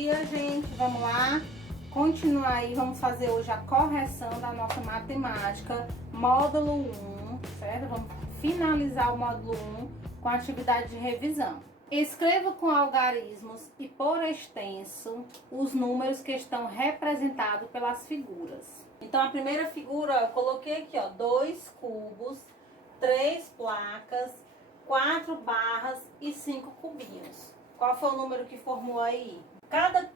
dia, gente. Vamos lá. Continuar aí, vamos fazer hoje a correção da nossa matemática, módulo 1, certo? Vamos finalizar o módulo 1 com a atividade de revisão. Escreva com algarismos e por extenso os números que estão representados pelas figuras. Então, a primeira figura, eu coloquei aqui, ó, 2 cubos, 3 placas, 4 barras e 5 cubinhos. Qual foi o número que formou aí? Cada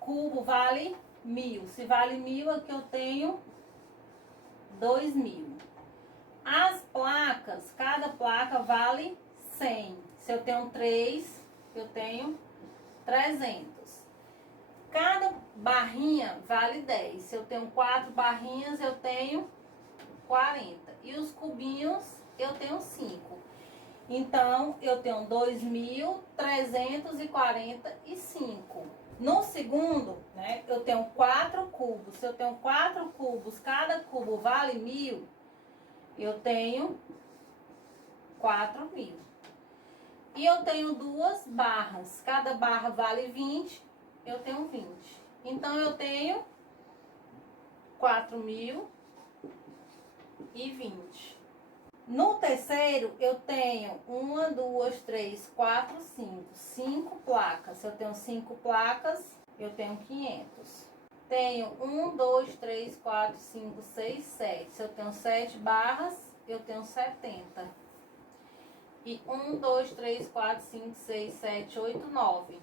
cubo vale 1000. Se vale 1000, aqui eu tenho 2000. As placas, cada placa vale 100. Se eu tenho 3, eu tenho 300. Cada barrinha vale 10. Se eu tenho 4 barrinhas, eu tenho 40. E os cubinhos, eu tenho 5. Então, eu tenho 2.345. No segundo, né, eu tenho 4 cubos. Se eu tenho 4 cubos, cada cubo vale 1000, eu tenho 4.000. E eu tenho 2 barras. Cada barra vale 20, eu tenho 20. Então, eu tenho 4.020. No terceiro, eu tenho 1, 2, 3, 4, 5. 5 placas. Se eu tenho 5 placas, eu tenho 500. Tenho 1, 2, 3, 4, 5, 6, 7. Se eu tenho 7 barras, eu tenho 70. E 1, 2, 3, 4, 5, 6, 7, 8, 9.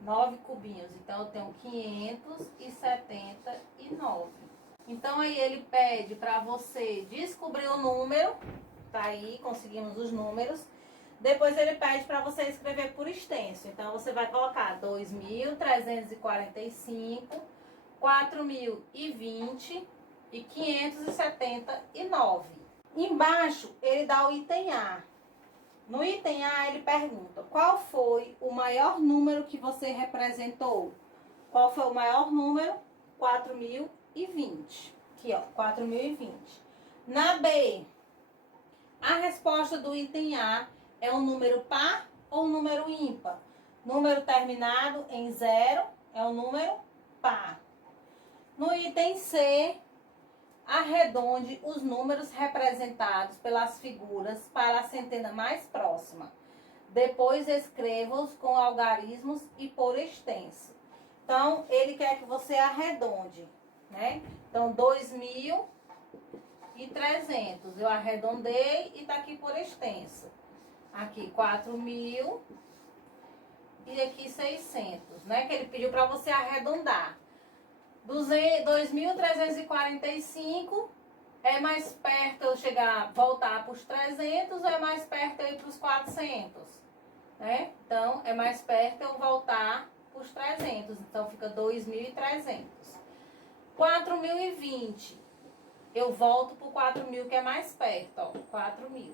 9 cubinhos. Então, eu tenho 579. Então, aí ele pede para você descobrir o número. Tá aí, conseguimos os números. Depois ele pede para você escrever por extenso. Então, você vai colocar 2.345, 4.020 e 579. Embaixo, ele dá o item A. No item A, ele pergunta: qual foi o maior número que você representou? Qual foi o maior número? 4.020. Aqui, ó, 4.020. Na B, a resposta do item A é um número par ou um número ímpar? Número terminado em 0 é um número par. No item C, arredonde os números representados pelas figuras para a centena mais próxima. Depois escreva-os com algarismos e por extenso. Então, ele quer que você arredonde, né? Então, 2.300. Eu arredondei e tá aqui por extenso. Aqui, 4.000 e aqui 600, né? Que ele pediu para você arredondar. 2.345 é mais perto eu voltar para os 300 ou é mais perto eu ir para os 400, né? Então, é mais perto eu voltar para os 300, então fica 2.300. 4.020, eu volto para o 4.000 que é mais perto, ó, 4.000.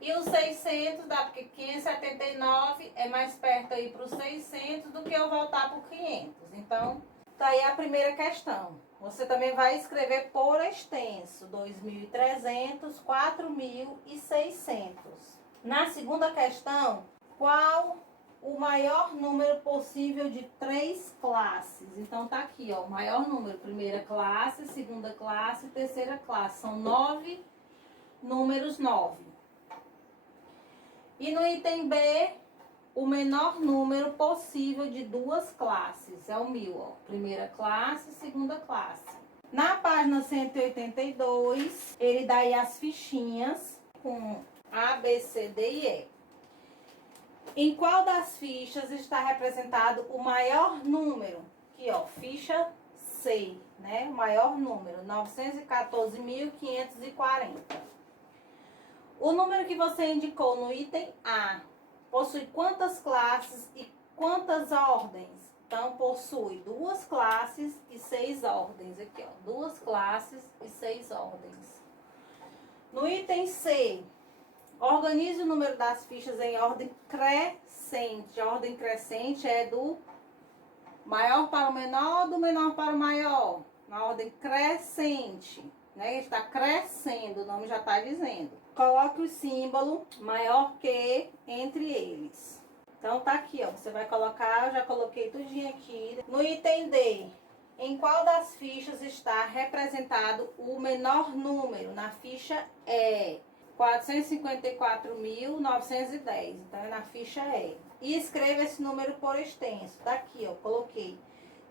E os 600 dá, porque 579 é mais perto aí para os 600 do que eu voltar para o 500. Então, tá aí a primeira questão. Você também vai escrever por extenso, 2.300, 4.600. Na segunda questão, qual o maior número possível de 3 classes? Então, tá aqui, ó, o maior número, primeira classe, segunda classe, terceira classe. São 9 números, 9. E no item B, o menor número possível de 2 classes, é o 1000, ó. Primeira classe, segunda classe. Na página 182, ele dá aí as fichinhas com A, B, C, D e E. Em qual das fichas está representado o maior número? Aqui, ó, ficha C, né? O maior número, 914.540. O número que você indicou no item A possui quantas classes e quantas ordens? Então, possui 2 classes e 6 ordens. Aqui, ó, 2 classes e 6 ordens. No item C, organize o número das fichas em ordem crescente. A ordem crescente é do maior para o menor, do menor para o maior. Na ordem crescente, né? Ele está crescendo, o nome já está dizendo. Coloque o símbolo maior que entre eles. Então tá aqui, ó. Você vai colocar, eu já coloquei tudinho aqui. No item D, em qual das fichas está representado o menor número? Na ficha E, 454.910. Então é na ficha E. E escreva esse número por extenso. Tá aqui, ó. Coloquei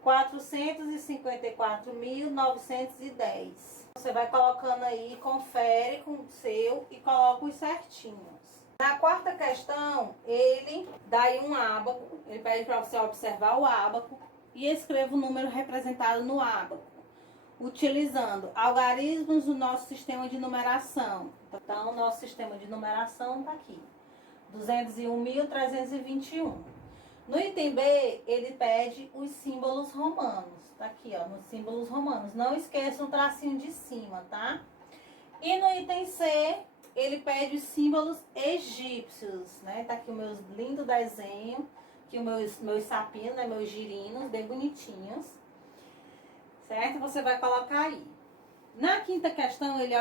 454.910. Você vai colocando aí, confere com o seu e coloca os certinhos. Na quarta questão, ele dá aí um ábaco, ele pede para você observar o ábaco e escreva o número representado no ábaco, utilizando algarismos do nosso sistema de numeração. Então, o nosso sistema de numeração está aqui, 201.321. No item B, ele pede os símbolos romanos. Tá aqui, ó, nos símbolos romanos. Não esqueça o tracinho de cima, tá? E no item C, ele pede os símbolos egípcios, né? Tá aqui o meu lindo desenho, aqui os meus sapinhos, né? Meus girinos, bem bonitinhos. Certo? Você vai colocar aí. Na quinta questão, ele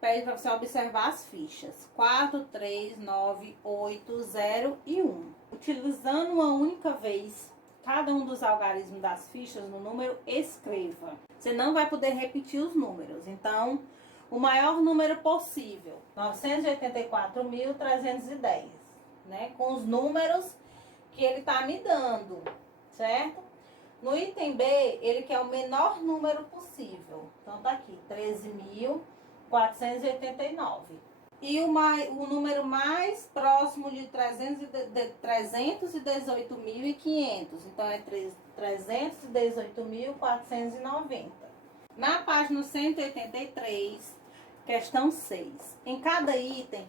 pede para você observar as fichas. 4, 3, 9, 8, 0 e 1. Utilizando uma única vez cada um dos algarismos das fichas no número, escreva. Você não vai poder repetir os números. Então, o maior número possível, 984.310, né? Com os números que ele tá me dando, certo? No item B, ele quer o menor número possível. Então, tá aqui, 13.489. E o número mais próximo de 318.500. Então, é 318.490. Na página 183, questão 6. Em cada item,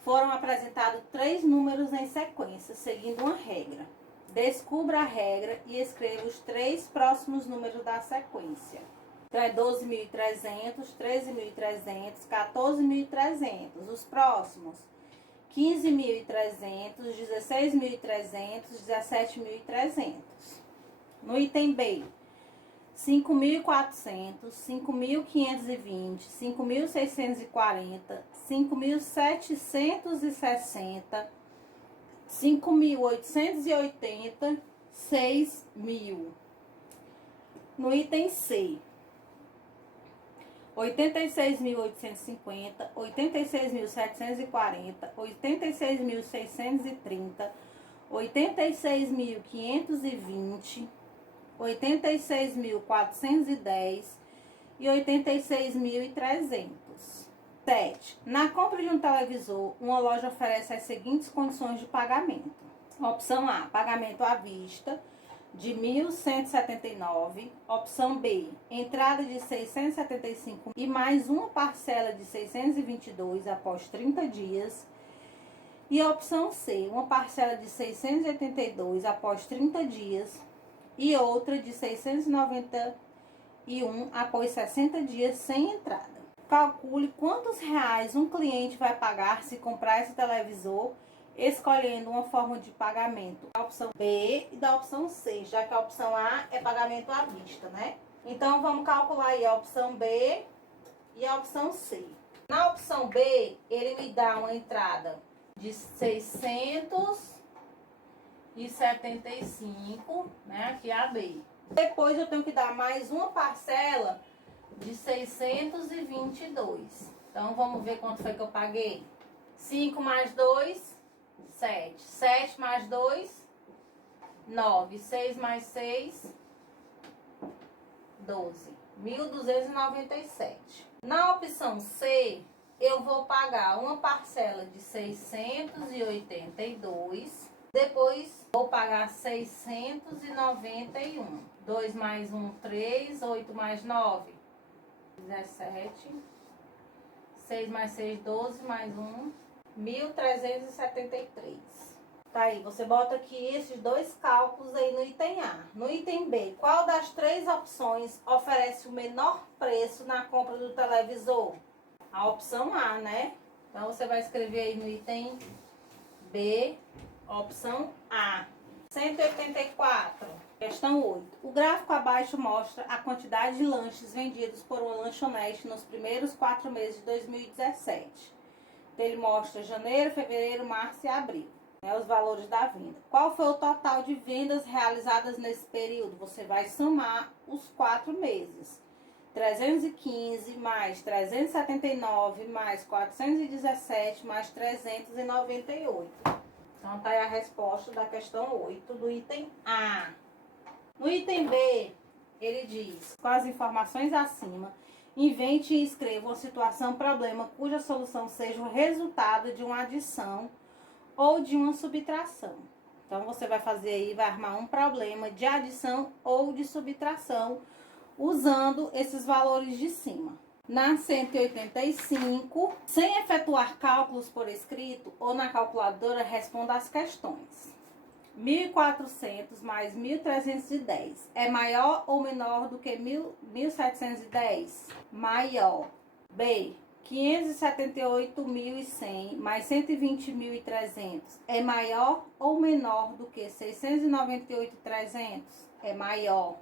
foram apresentados 3 números em sequência, seguindo uma regra. Descubra a regra e escreva os 3 próximos números da sequência. Então, é 12.300, 13.300, 14.300. Os próximos, 15.300, 16.300, 17.300. No item B, 5.400, 5.520, 5.640, 5.760, 5.880, 6.000. No item C, 86.850, 86.740, 86.630, 86.520, 86.410 e 86.300. 7. Na compra de um televisor, uma loja oferece as seguintes condições de pagamento. Opção A, pagamento à vista, de 1.179. Opção B, entrada de 675 e mais uma parcela de 622 após 30 dias. E a opção C, uma parcela de 682 após 30 dias e outra de 691 após 60 dias sem entrada. Calcule quantos reais um cliente vai pagar se comprar esse televisor, escolhendo uma forma de pagamento da opção B e da opção C, já que a opção A é pagamento à vista, né? Então, vamos calcular aí a opção B e a opção C. Na opção B, ele me dá uma entrada de 675, né? Aqui é a B. Depois eu tenho que dar mais uma parcela de 622. Então, vamos ver quanto foi que eu paguei. 5 mais 2, 7. 7 mais 2, 9. 6 mais 6, 12. 1.297. Na opção C, eu vou pagar uma parcela de 682. Depois, vou pagar 691. 2 mais 1, 3. 8 mais 9, 17. 6 mais 6, 12. Mais 1, 1.373. Tá aí, você bota aqui esses 2 cálculos aí no item A. No item B, qual das 3 opções oferece o menor preço na compra do televisor? A opção A, né? Então, você vai escrever aí no item B, opção A. 184. Questão 8. O gráfico abaixo mostra a quantidade de lanches vendidos por uma lanchonete nos primeiros 4 meses de 2017. Ele mostra janeiro, fevereiro, março e abril. né, os valores da venda. Qual foi o total de vendas realizadas nesse período? Você vai somar os 4 meses. 315 mais 379 mais 417 mais 398. Então, tá aí a resposta da questão 8 do item A. No item B, ele diz, com as informações acima, invente e escreva uma situação, problema, cuja solução seja o resultado de uma adição ou de uma subtração. Então, você vai fazer aí, vai armar um problema de adição ou de subtração, usando esses valores de cima. Na 185, sem efetuar cálculos por escrito ou na calculadora, responda as questões. 1.400 mais 1.310 é maior ou menor do que 1.710? Maior. B. 578.100 mais 120.300 é maior ou menor do que 698.300? É maior.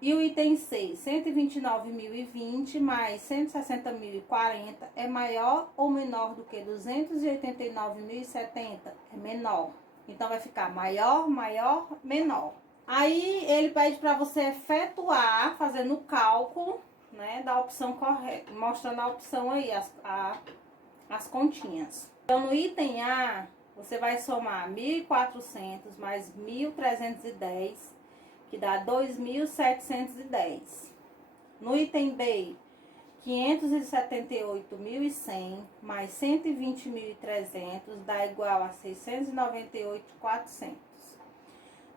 E o item C, 129.020 mais 160.040 é maior ou menor do que 289.070? É menor. Então, vai ficar maior, maior, menor. Aí, ele pede para você efetuar, fazendo o cálculo, né, da opção correta, mostrando a opção aí, as continhas. Então, no item A, você vai somar 1.400 mais 1.310, que dá 2.710. No item B, 578.100 mais 120.300 dá igual a 698.400.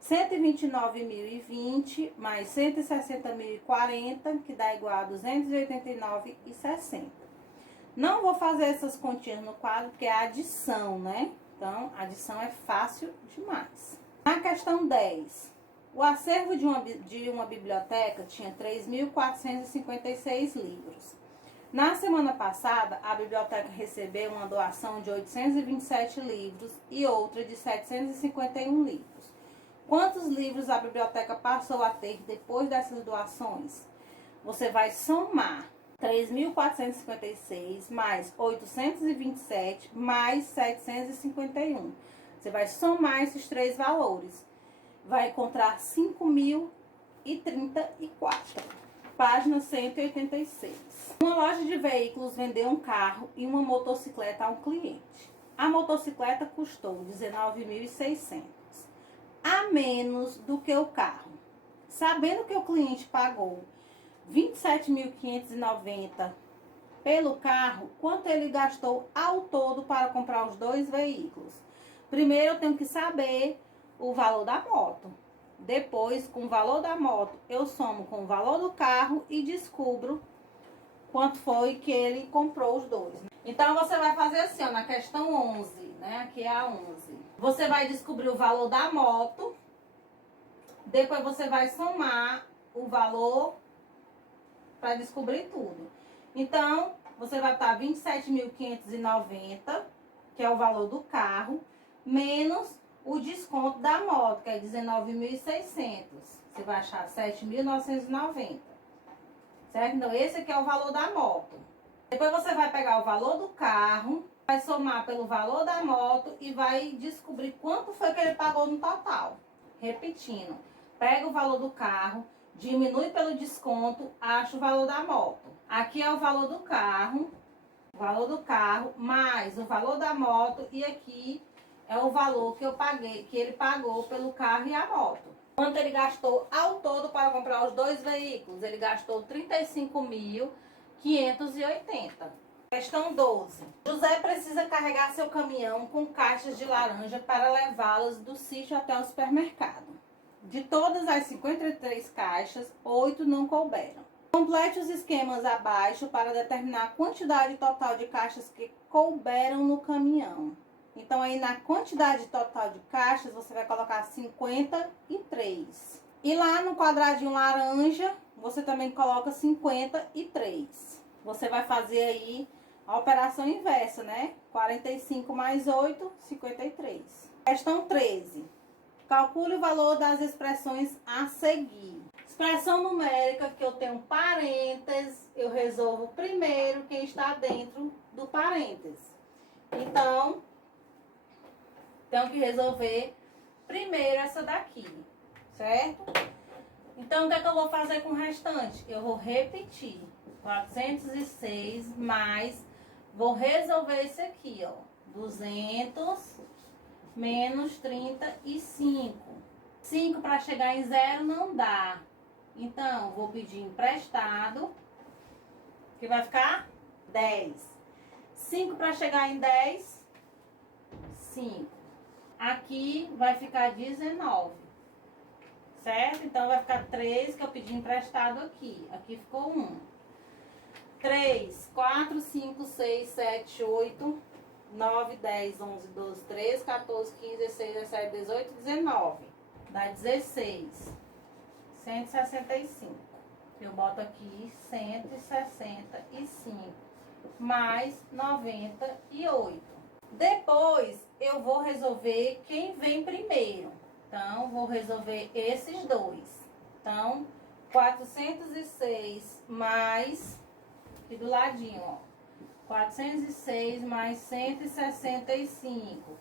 129.020 mais 160.040, que dá igual a 289.60. Não vou fazer essas continhas no quadro, porque é adição, né? Então, adição é fácil demais. Na questão 10, o acervo de uma biblioteca tinha 3.456 livros. Na semana passada, a biblioteca recebeu uma doação de 827 livros e outra de 751 livros. Quantos livros a biblioteca passou a ter depois dessas doações? Você vai somar 3.456 mais 827 mais 751. Você vai somar esses três valores. Vai encontrar 5.034. Página 186. Uma loja de veículos vendeu um carro e uma motocicleta a um cliente. A motocicleta custou 19.600, a menos do que o carro. Sabendo que o cliente pagou 27.590 pelo carro, quanto ele gastou ao todo para comprar os dois veículos? Primeiro eu tenho que saber o valor da moto. Depois, com o valor da moto, eu somo com o valor do carro e descubro quanto foi que ele comprou os dois. Então, você vai fazer assim, ó, na questão 11, né? Aqui é a 11. Você vai descobrir o valor da moto. Depois, você vai somar o valor para descobrir tudo. Então, você vai estar 27.590, que é o valor do carro, menos o desconto da moto, que é 19.600. Você vai achar 7.990. Certo? Então, esse aqui é o valor da moto. Depois você vai pegar o valor do carro, vai somar pelo valor da moto e vai descobrir quanto foi que ele pagou no total. Repetindo, pega o valor do carro, diminui pelo desconto, acha o valor da moto. Aqui é o valor do carro mais o valor da moto e aqui é o valor que eu paguei, que ele pagou pelo carro e a moto. Quanto ele gastou ao todo para comprar os dois veículos? Ele gastou 35.580. Questão 12. José precisa carregar seu caminhão com caixas de laranja para levá-las do sítio até o supermercado. De todas as 53 caixas, 8 não couberam. Complete os esquemas abaixo para determinar a quantidade total de caixas que couberam no caminhão. Então, aí na quantidade total de caixas, você vai colocar 53. E lá no quadradinho laranja, você também coloca 53. Você vai fazer aí a operação inversa, né? 45 mais 8, 53. Questão 13. Calcule o valor das expressões a seguir. Expressão numérica que eu tenho parênteses, eu resolvo primeiro quem está dentro do parênteses. Então, Tenho que resolver primeiro essa daqui, certo? Então, o que é que eu vou fazer com o restante? Eu vou repetir 406 mais, vou resolver esse aqui, ó, 200 menos 35. 5 para chegar em 0 não dá. Então, vou pedir emprestado, que vai ficar 10. 5 para chegar em 10, 5. Aqui vai ficar 19. Certo? Então, vai ficar 3 que eu pedi emprestado aqui. Aqui ficou 1. 3, 4, 5, 6, 7, 8, 9, 10, 11, 12, 13, 14, 15, 16, 17, 18, 19. Dá 16. 165. Eu boto aqui 165 mais 98. Depois eu vou resolver quem vem primeiro. Então, vou resolver esses dois. Então, 406 mais, aqui do ladinho, ó. 406 mais 165.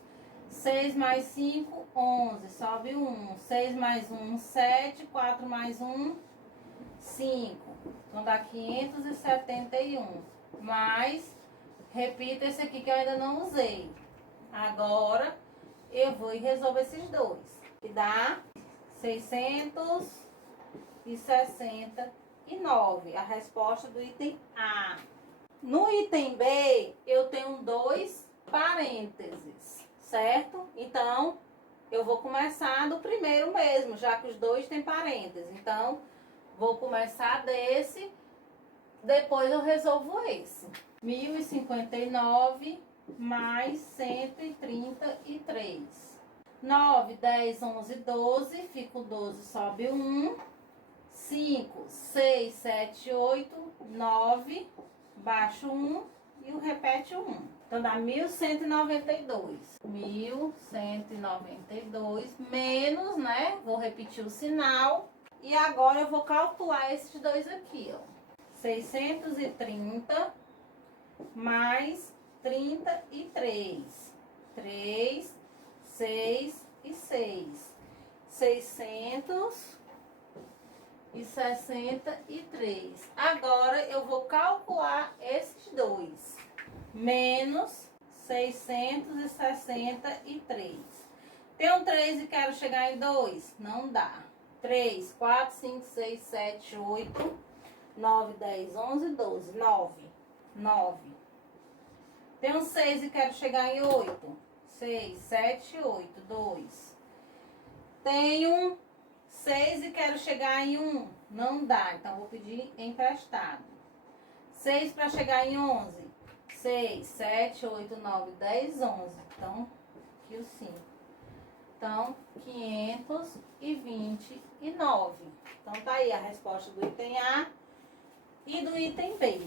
6 mais 5, 11. Sobe 1. 6 mais 1, 7. 4 mais 1, 5. Então, dá 571. Mais, repito esse aqui que eu ainda não usei. Agora, eu vou resolver esses dois. Que dá 669. A resposta do item A. No item B, eu tenho 2 parênteses, certo? Então, eu vou começar do primeiro mesmo, já que os dois têm parênteses. Então, vou começar desse, depois eu resolvo esse. 1059 mais 133. 9, 10, 11, 12, fica o 12, sobe 1. 5, 6, 7, 8, 9, baixo 1 e o repete 1. Então, dá 1192. 1192 menos, né? Vou repetir o sinal. E agora eu vou calcular esses dois aqui, ó. 630 mais 33. 3, 6 e 6. 663. Agora eu vou calcular esses dois. Menos 663. Tenho 3 e quero chegar em 2. Não dá. 3, 4, 5, 6, 7, 8, 9, 10, 11, 12. 9. Tenho 6 e quero chegar em 8. 6, 7, 8, 2. Tenho 6 e quero chegar em 1. Não dá, então vou pedir emprestado. 6 para chegar em 11. 6, 7, 8, 9, 10, 11. Então, aqui o 5. Então, 529. Então, tá aí a resposta do item A e do item B.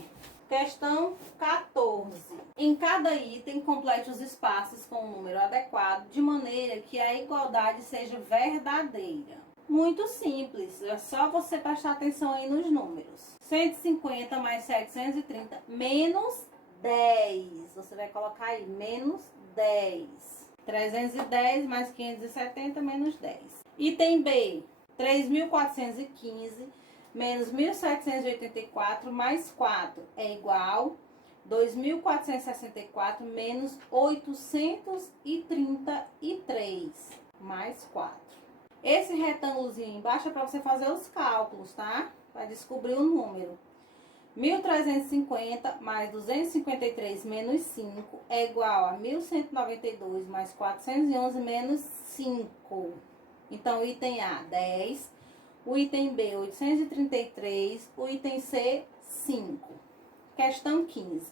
Questão 14. Em cada item, complete os espaços com o número adequado, de maneira que a igualdade seja verdadeira. Muito simples, é só você prestar atenção aí nos números. 150 mais 730 menos 10. Você vai colocar aí, menos 10. 310 mais 570 menos 10. Item B, 3.415 menos 1.784 mais 4 é igual 2.464 menos 833 mais 4. Esse retângulozinho embaixo é para você fazer os cálculos, tá? Vai descobrir o número. 1.350 mais 253 menos 5 é igual a 1.192 mais 411 menos 5. Então, o item A, 10. O item B, 833. O item C, 5. Questão 15.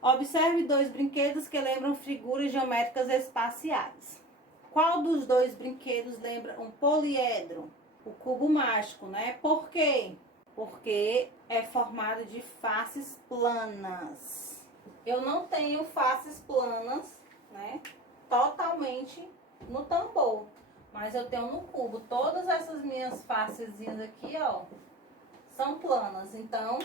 Observe 2 brinquedos que lembram figuras geométricas espaciais. Qual dos 2 brinquedos lembra um poliedro? O cubo mágico, né? Por quê? Porque é formado de faces planas. Eu não tenho faces planas, né? Totalmente no tambor. Mas eu tenho no cubo. Todas essas minhas facezinhas aqui, ó, são planas. Então,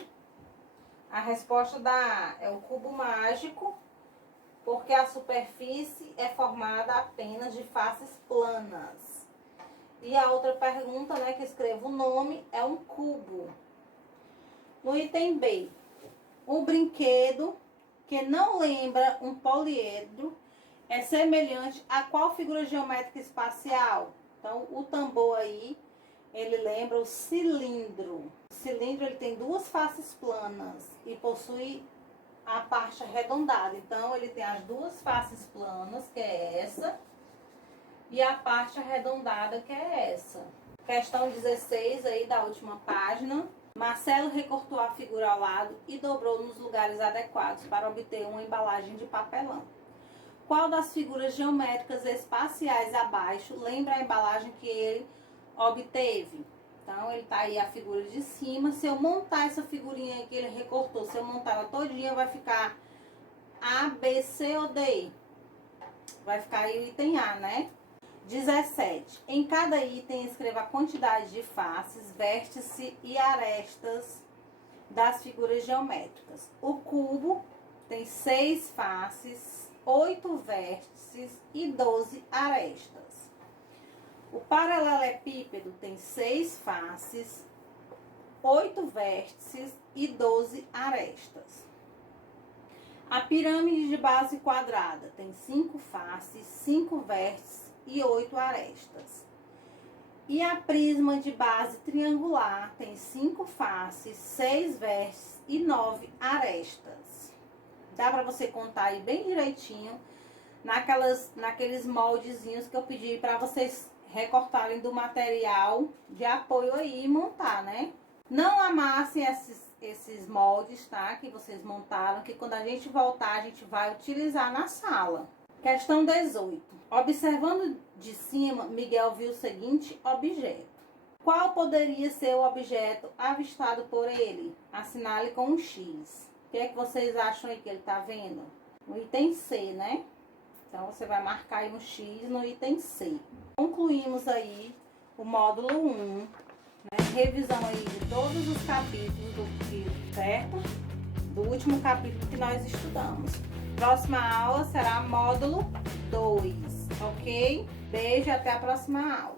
a resposta da A é o cubo mágico. porque a superfície é formada apenas de faces planas. E a outra pergunta, né, que escrevo o nome, é um cubo. No item B, o brinquedo que não lembra um poliedro é semelhante a qual figura geométrica espacial? Então, o tambor aí, ele lembra o cilindro. O cilindro, ele tem duas faces planas e possui a parte arredondada. Então, ele tem as duas faces planas, que é essa, e a parte arredondada, que é essa. Questão 16 aí da última página. Marcelo recortou a figura ao lado e dobrou nos lugares adequados para obter uma embalagem de papelão. Qual das figuras geométricas espaciais abaixo lembra a embalagem que ele obteve? Então, ele tá aí a figura de cima. Se eu montar essa figurinha aí que ele recortou, se eu montar ela todinha, vai ficar A, B, C ou D? Vai ficar aí o item A, né? 17. Em cada item, escreva a quantidade de faces, vértices e arestas das figuras geométricas. O cubo tem 6 faces, 8 vértices e 12 arestas. O paralelepípedo tem 6 faces, 8 vértices e 12 arestas. A pirâmide de base quadrada tem 5 faces, 5 vértices e 8 arestas. E a prisma de base triangular tem 5 faces, 6 vértices e 9 arestas. Dá para você contar aí bem direitinho naqueles moldezinhos que eu pedi para vocês recortarem do material de apoio aí e montar, né? Não amassem esses moldes, tá? Que vocês montaram, que quando a gente voltar, a gente vai utilizar na sala. Questão 18. Observando de cima, Miguel viu o seguinte objeto. Qual poderia ser o objeto avistado por ele? Assinale com um X. O que é que vocês acham aí que ele tá vendo? No item C, né? Então, você vai marcar aí um X no item C. Concluímos aí o módulo 1, né? Revisão aí de todos os capítulos do livro, certo? Do último capítulo que nós estudamos. Próxima aula será módulo 2, ok? Beijo e até a próxima aula.